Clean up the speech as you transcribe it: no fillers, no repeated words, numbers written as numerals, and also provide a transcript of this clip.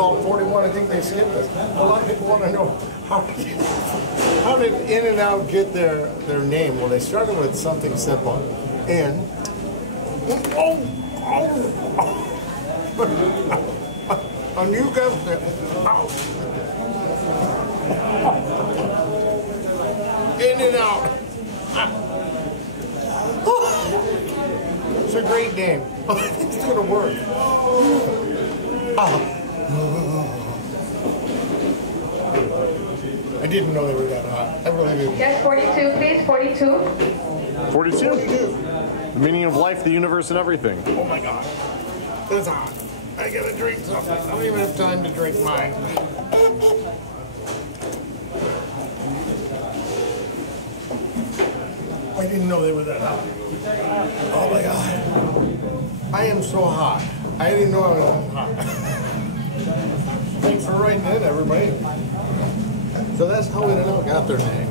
called 41. I think they skipped it. A lot of people want to know how did In-N-Out get their name? Well, they started with something simple. In. A new concept. In-N-Out. It's a great name. It's going to work. I didn't know they were that hot. I really didn't. Yes, 42, please, 42. 42? 42. The meaning of life, the universe, and everything. Oh my God. That's hot. I gotta drink something. I don't even have time to drink mine. I didn't know they were that hot. Oh my God. I am so hot. I didn't know I was that hot. Thanks for writing in, everybody. So that's how In-N-Out got their name.